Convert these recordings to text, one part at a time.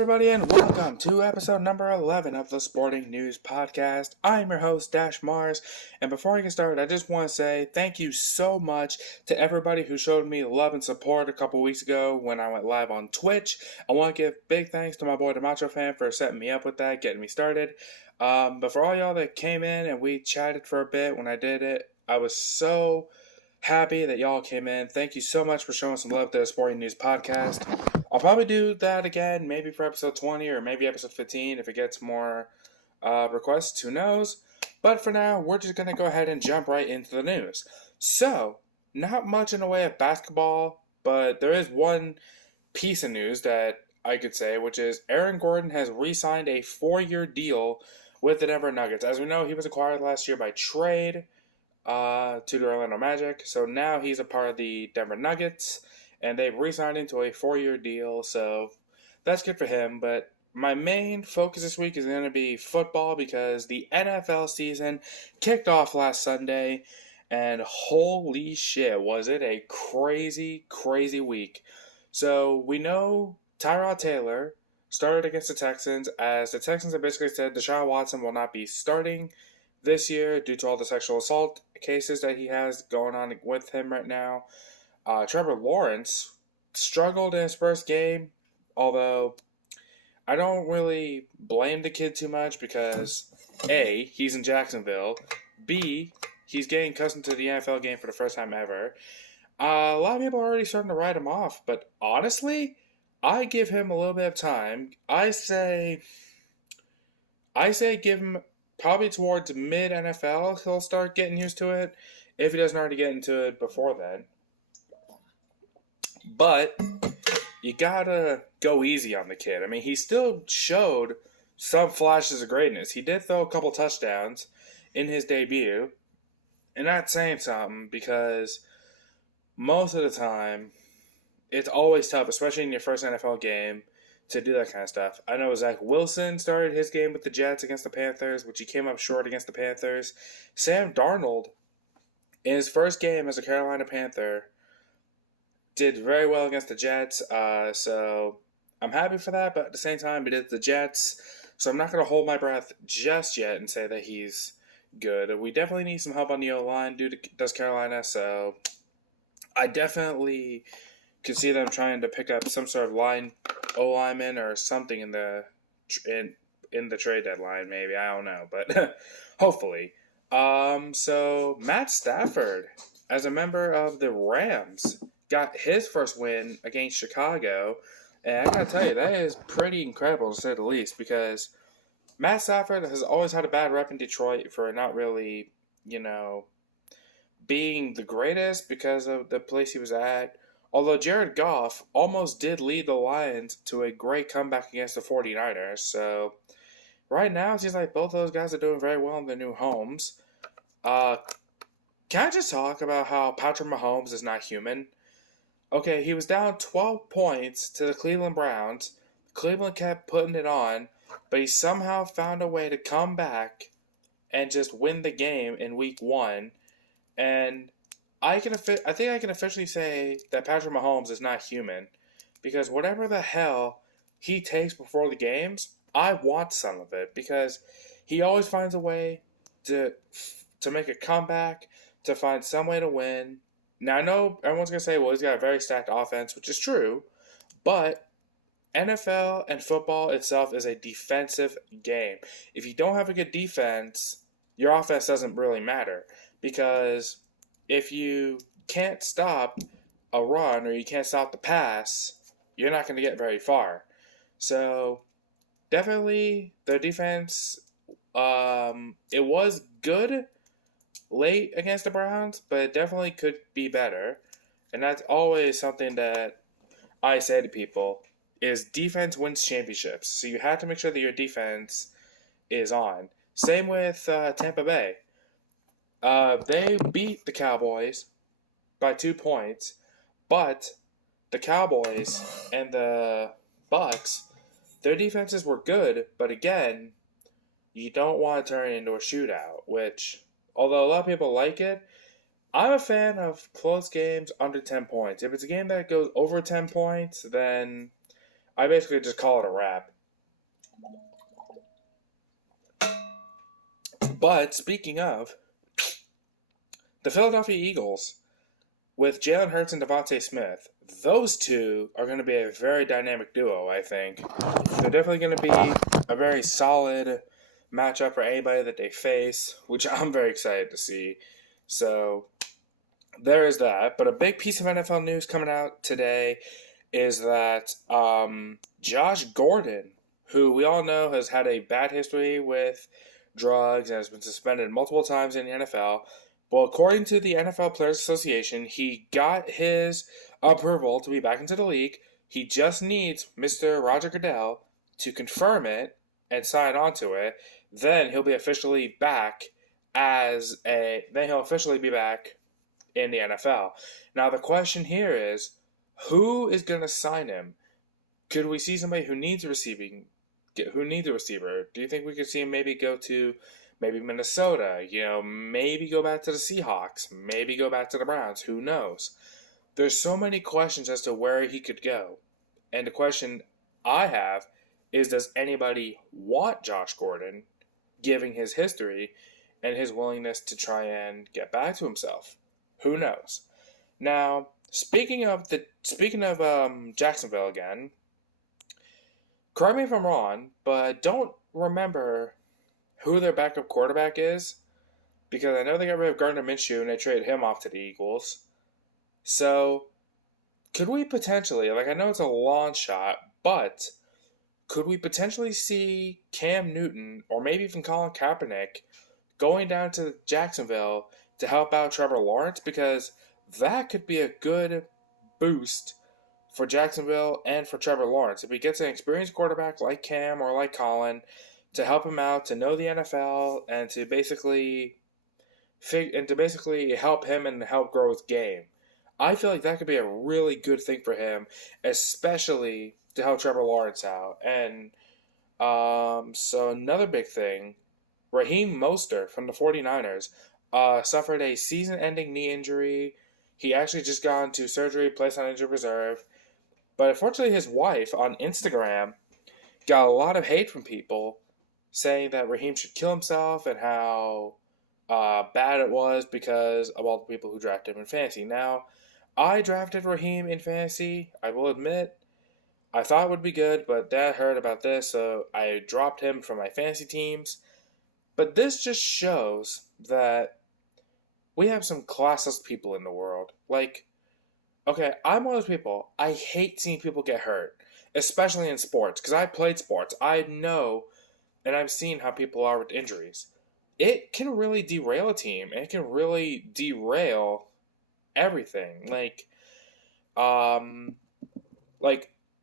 everybody, and welcome to episode number 11 of the Sporting News Podcast. I'm your host, RealDashMars, and before I get started, I just want to say thank you so much to everybody who showed me love and support a couple weeks ago when I went live on Twitch. I want to give big thanks to my boy, the Macho Fan, for setting me up with that, getting me started. But for all y'all that came in and we chatted for a bit when I did it, I was so happy that y'all came in. Thank you so much for showing some love to the Sporting News Podcast. I'll probably do that again, maybe for episode 20 or maybe episode 15 if it gets more requests, who knows. But for now, we're just going to go ahead and jump right into the news. So, not much in the way of basketball, but there is one piece of news that I could say, which is Aaron Gordon has re-signed a 4-year deal with the Denver Nuggets. As we know, he was acquired last year by trade to the Orlando Magic, so now he's a part of the Denver Nuggets, and they've re-signed into a 4-year deal, so that's good for him. But my main focus this week is going to be football, because the NFL season kicked off last Sunday, and holy shit, was it a crazy, crazy week. So we know Tyrod Taylor started against the Texans, as the Texans have basically said Deshaun Watson will not be starting this year due to all the sexual assault cases that he has going on with him right now. Trevor Lawrence struggled in his first game, although I don't really blame the kid too much because A, he's in Jacksonville, B, he's getting accustomed to the NFL game for the first time ever. A lot of people are already starting to write him off, but honestly, I give him a little bit of time. I say give him probably towards mid-NFL, he'll start getting used to it, if he doesn't already get into it before then. But you gotta go easy on the kid. I mean, he still showed some flashes of greatness. He did throw a couple touchdowns in his debut, and that's saying something, because most of the time, it's always tough, especially in your first NFL game, to do that kind of stuff. I know Zach Wilson started his game with the Jets against the Panthers, which he came up short against the Panthers. Sam Darnold, in his first game as a Carolina Panther, did very well against the Jets, so I'm happy for that, but at the same time, it is the Jets, so I'm not going to hold my breath just yet and say that he's good. We definitely need some help on the O-line due to Carolina, so I definitely could see them trying to pick up some sort of O-lineman or something in the trade deadline, maybe, I don't know, but hopefully. So Matt Stafford, as a member of the Rams, got his first win against Chicago, and I gotta tell you, that is pretty incredible to say the least, because Matt Stafford has always had a bad rep in Detroit for not really, being the greatest because of the place he was at, although Jared Goff almost did lead the Lions to a great comeback against the 49ers, so right now it seems like both those guys are doing very well in their new homes. Can I just talk about how Patrick Mahomes is not human? Okay, he was down 12 points to the Cleveland Browns. Cleveland kept putting it on, but he somehow found a way to come back and just win the game in week 1. And I think I can officially say that Patrick Mahomes is not human, because whatever the hell he takes before the games, I want some of it, because he always finds a way to make a comeback, to find some way to win. Now, I know everyone's going to say, well, he's got a very stacked offense, which is true, but NFL and football itself is a defensive game. If you don't have a good defense, your offense doesn't really matter, because if you can't stop a run or you can't stop the pass, you're not going to get very far. So, definitely, their defense, it was good late against the Browns, but it definitely could be better. And that's always something that I say to people, is defense wins championships. So you have to make sure that your defense is on. Same with Tampa Bay. They beat the Cowboys by 2 points, but the Cowboys and the Bucks, their defenses were good, but again, you don't want to turn it into a shootout, which, although a lot of people like it, I'm a fan of close games under 10 points. If it's a game that goes over 10 points, then I basically just call it a wrap. But speaking of, the Philadelphia Eagles, with Jalen Hurts and Devontae Smith, those two are going to be a very dynamic duo, I think. They're definitely going to be a very solid matchup for anybody that they face, which I'm very excited to see. So there is that. But a big piece of NFL news coming out today is that Josh Gordon, who we all know has had a bad history with drugs and has been suspended multiple times in the NFL, well, according to the NFL Players Association, he got his approval to be back into the league. He just needs Mr. Roger Goodell to confirm it and sign on to it. Then he'll be officially back then he'll officially be back in the NFL. Now the question here is, who is going to sign him? Could we see somebody who needs a receiver? Do you think we could see him maybe go to maybe Minnesota? Maybe go back to the Seahawks. Maybe go back to the Browns. Who knows? There's so many questions as to where he could go. And the question I have is, does anybody want Josh Gordon, given his history and his willingness to try and get back to himself? Who knows? Now, speaking of Jacksonville again, correct me if I'm wrong, but I don't remember who their backup quarterback is, because I know they got rid of Gardner Minshew and they traded him off to the Eagles. So, could we potentially, I know it's a long shot, but could we potentially see Cam Newton or maybe even Colin Kaepernick going down to Jacksonville to help out Trevor Lawrence? Because that could be a good boost for Jacksonville and for Trevor Lawrence. If he gets an experienced quarterback like Cam or like Colin to help him out, to know the NFL, and to basically help him and help grow his game, I feel like that could be a really good thing for him, especially to help Trevor Lawrence out. And so another big thing, Raheem Mostert from the 49ers suffered a season-ending knee injury. He actually just got into surgery, placed on injured reserve. But unfortunately, his wife on Instagram got a lot of hate from people saying that Raheem should kill himself and how bad it was because of all the people who drafted him in fantasy. Now, I drafted Raheem in fantasy. I will admit, I thought it would be good, but Dad heard about this, so I dropped him from my fantasy teams. But this just shows that we have some classless people in the world. Okay, I'm one of those people. I hate seeing people get hurt, especially in sports, because I played sports. I know, and I've seen how people are with injuries. It can really derail a team, and it can really derail everything.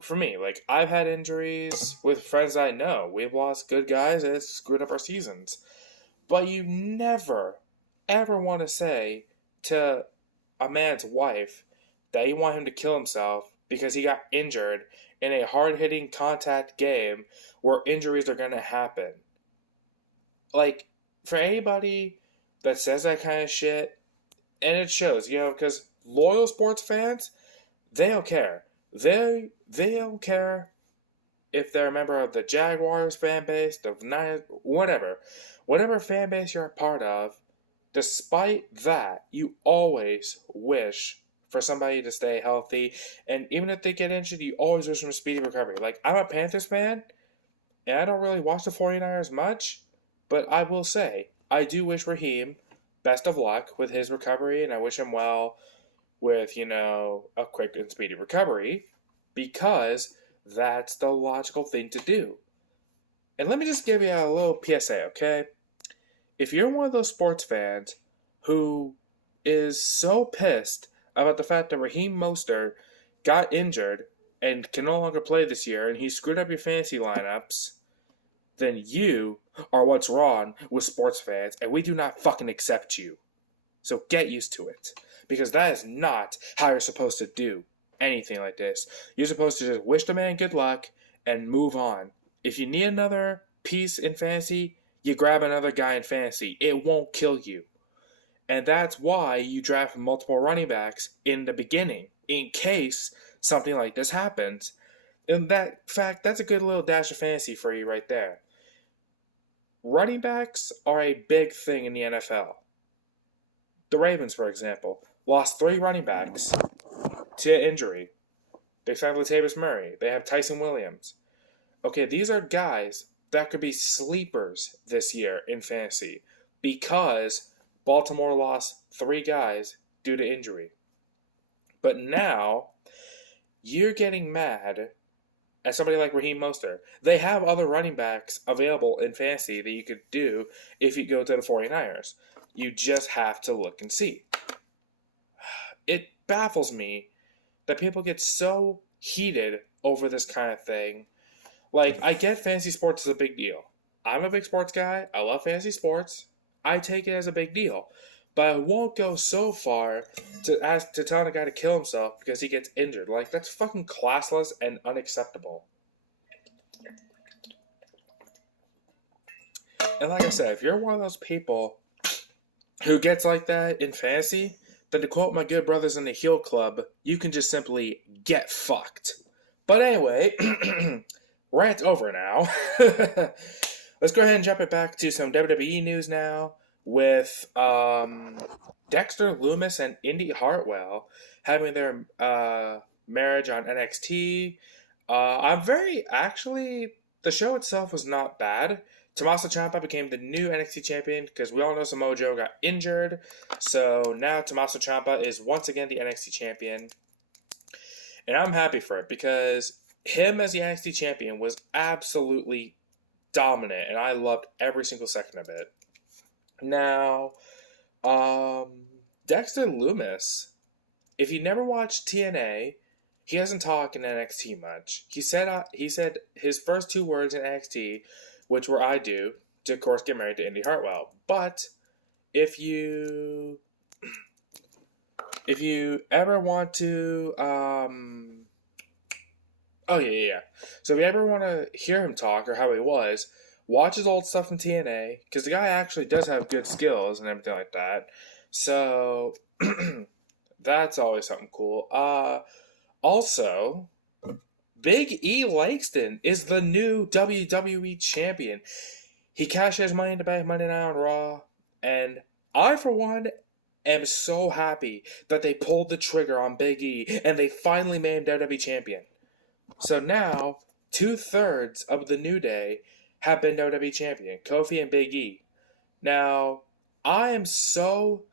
For me, I've had injuries with friends I know. We've lost good guys, and it's screwed up our seasons. But you never, ever want to say to a man's wife that you want him to kill himself because he got injured in a hard-hitting contact game where injuries are going to happen. For anybody that says that kind of shit, and it shows, because loyal sports fans, they don't care. They don't care if they're a member of the Jaguars fan base, the Niners, whatever fan base you're a part of. Despite that, you always wish for somebody to stay healthy, and even if they get injured, you always wish for a speedy recovery. I'm a Panthers fan, and I don't really watch the 49ers much, but I will say, I do wish Raheem best of luck with his recovery, and I wish him well with, a quick and speedy recovery, because that's the logical thing to do. And let me just give you a little PSA, okay? If you're one of those sports fans who is so pissed about the fact that Raheem Mostert got injured and can no longer play this year, and he screwed up your fantasy lineups, then you are what's wrong with sports fans, and we do not fucking accept you. So get used to it, because that is not how you're supposed to do anything like this. You're supposed to just wish the man good luck and move on. If you need another piece in fantasy, you grab another guy in fantasy. It won't kill you. And that's why you draft multiple running backs in the beginning, in case something like this happens. In that fact, that's a good little dash of fantasy for you right there. Running backs are a big thing in the NFL. The Ravens, for example, lost 3 running backs to injury. They signed Latavius Murray. They have Tyson Williams. Okay, these are guys that could be sleepers this year in fantasy because Baltimore lost 3 guys due to injury. But now you're getting mad at somebody like Raheem Mostert. They have other running backs available in fantasy that you could do if you go to the 49ers. You just have to look and see. It baffles me that people get so heated over this kind of thing. Like, I get fantasy sports is a big deal. I'm a big sports guy. I love fantasy sports. I take it as a big deal. But I won't go so far to tell a guy to kill himself because he gets injured. Like, that's fucking classless and unacceptable. And like I said, if you're one of those people who gets like that in fantasy, then to quote my good brothers in the Heel Club, you can just simply get fucked. But anyway, rant over now. Let's go ahead and jump it back to some WWE news now with Dexter Lumis and Indy Hartwell having their marriage on NXT. The show itself was not bad. Tommaso Ciampa became the new NXT champion because we all know Samoa Joe got injured. So now Tommaso Ciampa is once again the NXT champion. And I'm happy for it because him as the NXT champion was absolutely dominant. And I loved every single second of it. Now, Dexter Lumis, if you never watched TNA, he doesn't talk in NXT much. He said his first 2 words in NXT, which were "I do," to of course get married to Indy Hartwell. But if you ever want to, So if you ever want to hear him talk or how he was, watch his old stuff in TNA because the guy actually does have good skills and everything like that. So that's always something cool. Also, Big E Langston is the new WWE champion. He cashed his Money in the Bank Monday Night on Raw, and I, for one, am so happy that they pulled the trigger on Big E and they finally made him WWE champion. So now, 2/3 of the New Day have been WWE champion, Kofi and Big E. Now, I am so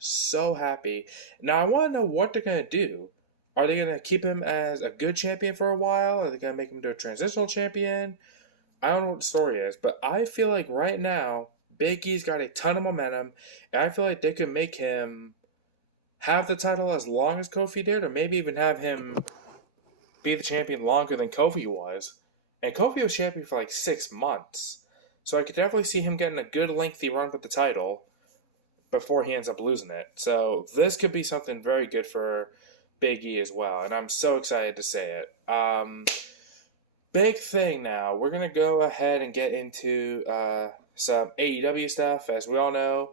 happy. Now, I want to know what they're going to do. Are they going to keep him as a good champion for a while? Are they going to make him into a transitional champion? I don't know what the story is, but I feel like right now, Big E's got a ton of momentum, and I feel like they could make him have the title as long as Kofi did, or maybe even have him be the champion longer than Kofi was. And Kofi was champion for like 6 months. So I could definitely see him getting a good lengthy run with the title before he ends up losing it. So this could be something very good for Big E as well. And I'm so excited to say it. Big thing now. We're going to go ahead and get into some AEW stuff. As we all know,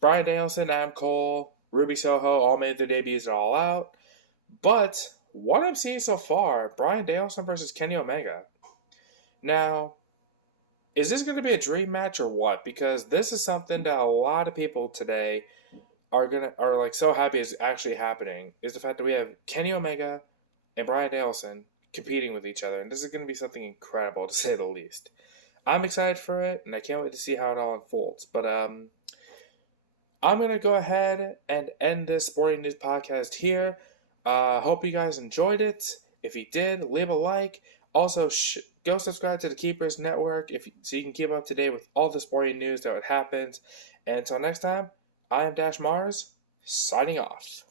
Bryan Danielson, Adam Cole, Ruby Soho all made their debuts at All Out. But what I'm seeing so far, Bryan Danielson versus Kenny Omega. Now, is this going to be a dream match or what? Because this is something that a lot of people today are like so happy is actually happening. Is the fact that we have Kenny Omega and Bryan Danielson competing with each other, and this is going to be something incredible to say the least. I'm excited for it, and I can't wait to see how it all unfolds. But I'm going to go ahead and end this Sporting News podcast here. Hope you guys enjoyed it. If you did, leave a like. Also, go subscribe to the Keepers Network so you can keep up to date with all the sporting news that happens. And until next time, I am RealDashMars, signing off.